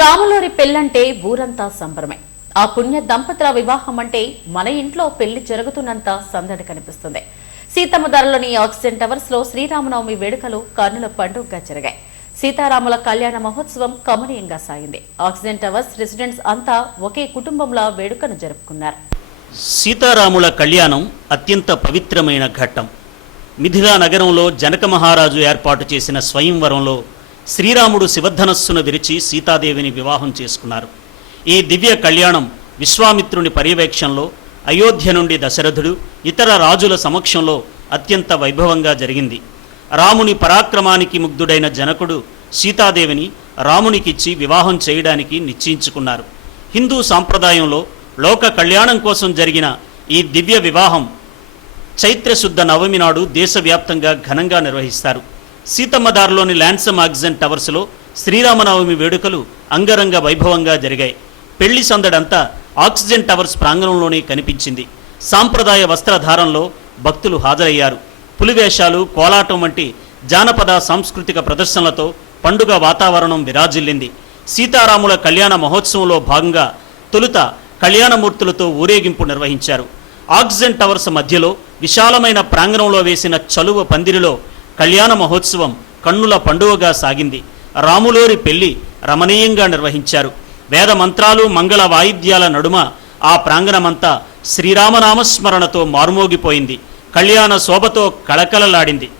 రాములోరి పెళ్లంటే ఊరంతా సంబరమే. ఆ పుణ్య దంపతుల వివాహం అంటే మన ఇంట్లో పెళ్లి జరుగుతున్నంత సందడి కనిపిస్తుంది. సీతమ్మధారలోని ఆక్సిజన్ టవర్స్ లో శ్రీరామనవమి వేడుకలు కన్నుల పండుగగా జరిగాయి. సీతారాముల కళ్యాణ మహోత్సవం కమనీయంగా సాగింది. ఆక్సిజన్ టవర్స్ రెసిడెంట్స్ అంతా ఒకే కుటుంబంలో వేడుకను జరుపుకున్నారు. సీతారాముల కళ్యాణం అత్యంత పవిత్రమైన ఘట్టం. మిథిలా నగరంలో జనక మహారాజు ఏర్పాటు చేసిన స్వయంవరంలో శ్రీరాముడు శివధనస్సును విరిచి సీతాదేవిని వివాహం చేసుకున్నారు. ఈ దివ్య కళ్యాణం విశ్వామిత్రుని పర్యవేక్షణలో అయోధ్య నుండి దశరథుడు ఇతర రాజుల సమక్షంలో అత్యంత వైభవంగా జరిగింది. రాముని పరాక్రమానికి ముగ్ధుడైన జనకుడు సీతాదేవిని రామునికిచ్చి వివాహం చేయడానికి నిశ్చయించుకున్నారు. హిందూ సాంప్రదాయంలో లోక కళ్యాణం కోసం జరిగిన ఈ దివ్య వివాహం చైత్రశుద్ధ నవమి నాడు దేశవ్యాప్తంగా ఘనంగా నిర్వహిస్తారు. సీతమ్మధారలోని ల్యాన్సమ్ ఆక్సిజన్ టవర్స్లో శ్రీరామనవమి వేడుకలు అంగరంగ వైభవంగా జరిగాయి. పెళ్లి సందడంతా ఆక్సిజన్ టవర్స్ ప్రాంగణంలోనే కనిపించింది. సాంప్రదాయ వస్త్రధారంలో భక్తులు హాజరయ్యారు. పులివేషాలు, కోలాటం వంటి జానపద సాంస్కృతిక ప్రదర్శనలతో పండుగ వాతావరణం విరాజిల్లింది. సీతారాముల కళ్యాణ మహోత్సవంలో భాగంగా తొలుత కళ్యాణమూర్తులతో ఊరేగింపు నిర్వహించారు. ఆక్సిజన్ టవర్స్ మధ్యలో విశాలమైన ప్రాంగణంలో వేసిన చలువ పందిరిలో కళ్యాణ మహోత్సవం కన్నుల పండుగగా సాగింది. రాములోరి పెళ్లి రమణీయంగా నిర్వహించారు. వేద మంత్రాలు, మంగళ వాయిద్యాల నడుమ ఆ ప్రాంగణమంతా శ్రీరామనామస్మరణతో మారుమోగిపోయింది. కళ్యాణ శోభతో కళకళలాడింది.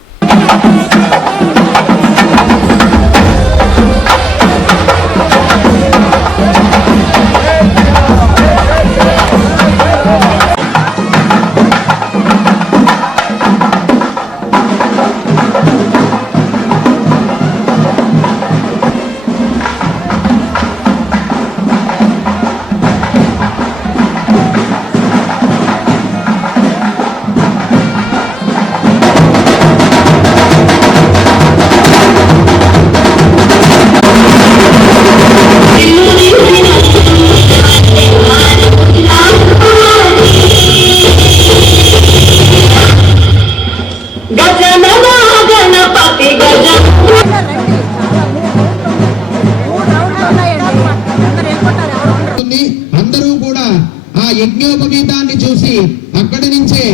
యజ్ఞోపగీతాన్ని చూసి అక్కడి నుంచే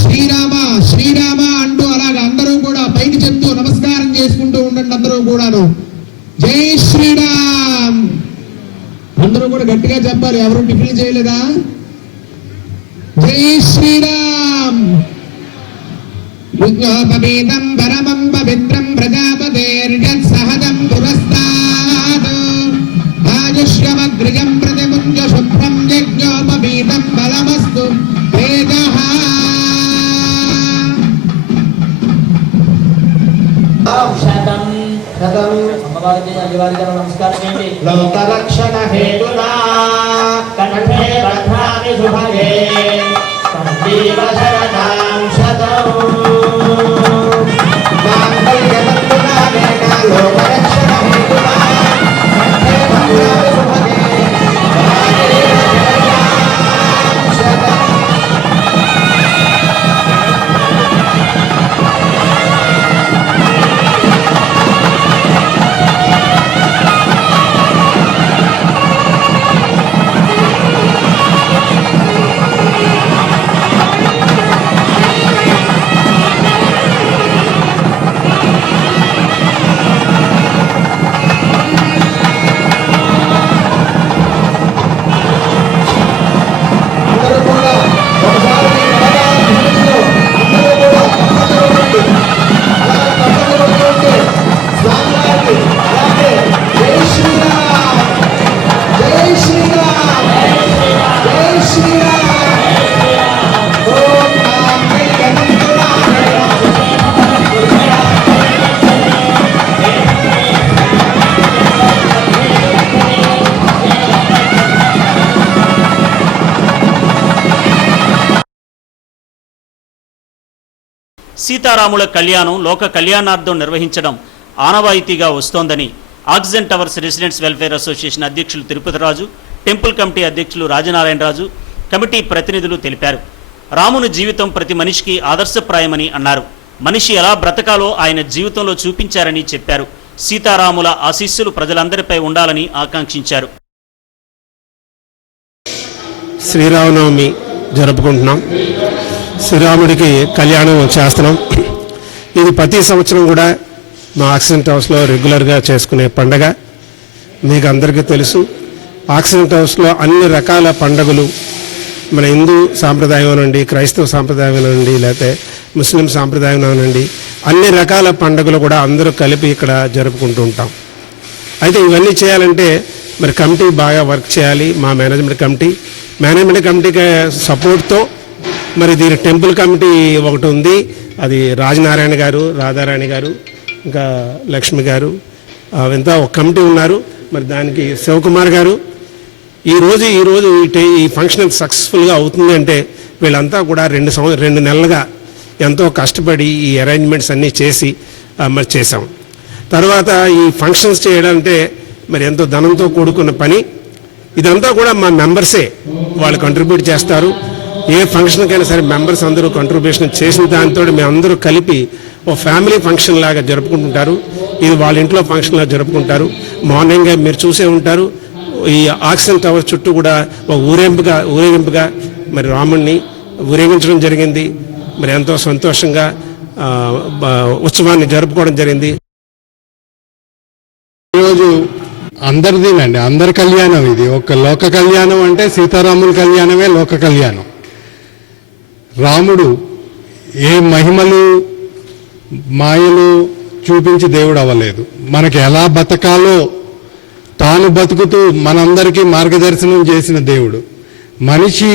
శ్రీరామ శ్రీరామ అంటూ అలాగ అందరూ కూడా పైకి చెప్తూ నమస్కారం చేసుకుంటూ ఉండండి. అందరూ కూడాను జై శ్రీరామ్ అందరూ కూడా గట్టిగా చెప్పాలి. ఎవరు టిఫిన్ చేయలేదా? జై శ్రీరామ్. యజ్ఞోపగీతం పరమం పవిత్రం ప్రజాపతేర్యత్ సహజం పురస్తాద్ ఆయుష్యమగ్రియం ప్రతిముంజ శుభ్రం యజ్ఞోపవీతం బలమస్తు తేజః. లోకరక్షణ హేతునా కంఠే బధ్నామి శుభగే సంజీవ శరదాం శతం. లోకరక్షణ హేతునా కంఠే బధ్నామి శుభగే సీతారాముల కళ్యాణం లోక కళ్యాణార్థం నిర్వహించడం ఆనవాయితీగా వస్తోందని oxygen towers residents welfare association అధ్యక్షులు తిరుపతిరాజు, టెంపుల్ కమిటీ అధ్యక్షులు రాజనారాయణరాజు, కమిటీ ప్రతినిధులు తెలిపారు. రాముని జీవితం ప్రతి మనిషికి ఆదర్శప్రాయమని అన్నారు. మనిషి ఎలా బ్రతకాలో ఆయన జీవితంలో చూపించారని చెప్పారు. సీతారాముల ఆశీస్సులు ప్రజలందరిపై ఉండాలని ఆకాంక్షించారు. శ్రీరామనవమి జరుపుకుంటున్నాం. శ్రీరాముడికి కళ్యాణం చేస్తున్నాం. ఇది ప్రతి సంవత్సరం కూడా మా ఆక్సిడెంట్ హౌస్లో రెగ్యులర్గా చేసుకునే పండగ. మీకు అందరికీ తెలుసు, ఆక్సిడెంట్ హౌస్లో అన్ని రకాల పండుగలు, మన హిందూ సాంప్రదాయం నుండి, క్రైస్తవ సాంప్రదాయం నుండి, లేకపోతే ముస్లిం సాంప్రదాయం నుండి అన్ని రకాల పండుగలు కూడా అందరూ కలిపి ఇక్కడ జరుపుకుంటూ ఉంటాం. అయితే ఇవన్నీ చేయాలంటే మరి కమిటీ బాగా వర్క్ చేయాలి. మా మేనేజ్మెంట్ కమిటీకి సపోర్ట్తో మరి దీని టెంపుల్ కమిటీ ఒకటి ఉంది. అది రాజనారాయణ గారు, రాధారాణి గారు, ఇంకా లక్ష్మి గారు, ఇంత ఒక కమిటీ ఉన్నారు. మరి దానికి శివకుమార్ గారు. ఈరోజు ఈ ఫంక్షన్ సక్సెస్ఫుల్గా అవుతుంది అంటే వీళ్ళంతా కూడా 2 నెలలుగా ఎంతో కష్టపడి ఈ అరేంజ్మెంట్స్ అన్నీ చేసి మరి చేసాం. తర్వాత ఈ ఫంక్షన్స్ చేయడంటే మరి ఎంతో ధనంతో కూడుకున్న పని. ఇదంతా కూడా మా మెంబర్సే వాళ్ళు కంట్రిబ్యూట్ చేస్తారు. ఏ ఫంక్షన్కైనా సరే మెంబర్స్ అందరూ కంట్రిబ్యూషన్ చేసిన దాంతో మేము అందరూ కలిపి ఓ ఫ్యామిలీ ఫంక్షన్ లాగా జరుపుకుంటుంటారు. ఇది వాళ్ళ ఇంట్లో ఫంక్షన్లా జరుపుకుంటారు. మార్నింగ్ మీరు చూసే ఉంటారు, ఈ ఆక్సిజన్ టవర్ చుట్టూ కూడా ఒక ఊరేగింపుగా మరి రాముణ్ణి ఊరేగించడం జరిగింది. మరి ఎంతో సంతోషంగా ఉత్సవాన్ని జరుపుకోవడం జరిగింది. ఈరోజు అందరిదేనండి, అందరి కళ్యాణం. ఇది ఒక లోక కళ్యాణం అంటే సీతారాముల కళ్యాణమే లోక కళ్యాణం. రాముడు ఏ మహిమలు మాయలు చూపించి దేవుడు అవ్వలేదు. మనకి ఎలా బతకాలో తాను బతుకుతూ మనందరికీ మార్గదర్శనం చేసిన దేవుడు. మనిషి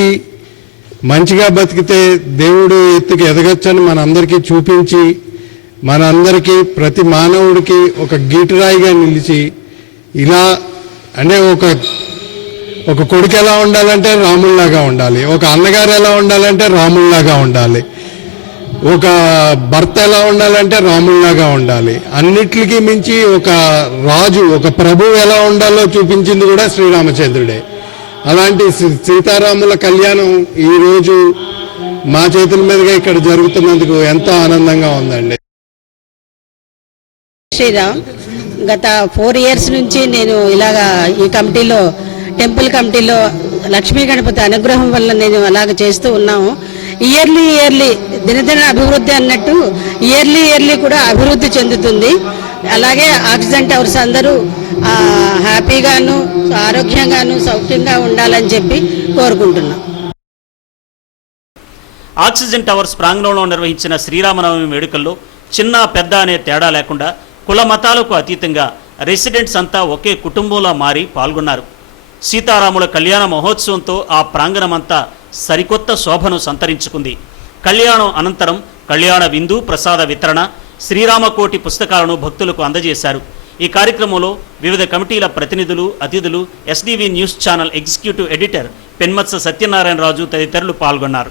మంచిగా బతికితే దేవుడు ఎత్తుకి ఎదగచ్చని మనందరికీ చూపించి, మనందరికీ ప్రతి మానవుడికి ఒక గీటురాయిగా నిలిచి, ఇలా అంటే ఒక కొడుకు ఎలా ఉండాలంటే రాముల్లాగా ఉండాలి, ఒక అన్నగారు ఎలా ఉండాలంటే రాముల్లాగా ఉండాలి, ఒక భర్త ఎలా ఉండాలంటే రాముల్లాగా ఉండాలి, అన్నిటికీ మించి ఒక రాజు, ఒక ప్రభువు ఎలా ఉండాలో చూపించింది కూడా శ్రీరామచంద్రుడే. అలాంటి సీతారాముల కళ్యాణం ఈరోజు మా చేతుల మీదుగా ఇక్కడ జరుగుతున్నందుకు ఎంతో ఆనందంగా ఉందండి. శ్రీరామ్, గత 4 years నుంచి నేను ఇలాగా ఈ కమిటీలో, టెంపుల్ కమిటీలో లక్ష్మీ గణపతి అనుగ్రహం వల్ల నేను అలాగ చేస్తూ ఉన్నాము. ఇయర్లీ దినదిన అభివృద్ధి అన్నట్టు ఇయర్లీ కూడా అభివృద్ధి చెందుతుంది. అలాగే ఆక్సిజన్ టవర్స్ అందరూ హ్యాపీగాను, ఆరోగ్యంగాను, సౌఖ్యంగా ఉండాలని చెప్పి కోరుకుంటున్నాం. ఆక్సిజన్ టవర్స్ ప్రాంగణంలో నిర్వహించిన శ్రీరామనవమి వేడుకల్లో చిన్న పెద్ద అనే తేడా లేకుండా కుల మతాలకు అతీతంగా రెసిడెంట్స్ అంతా ఒకే కుటుంబంలో మారి పాల్గొన్నారు. సీతారాముల కళ్యాణ మహోత్సవంతో ఆ ప్రాంగణమంతా సరికొత్త శోభను సంతరించుకుంది. కళ్యాణం అనంతరం కళ్యాణ విందు, ప్రసాద వితరణ, శ్రీరామకోటి పుస్తకాలను భక్తులకు అందజేశారు. ఈ కార్యక్రమంలో వివిధ కమిటీల ప్రతినిధులు, అతిథులు, SDV news channel executive editor Penmatsa Satyanarayana Raju తదితరులు పాల్గొన్నారు.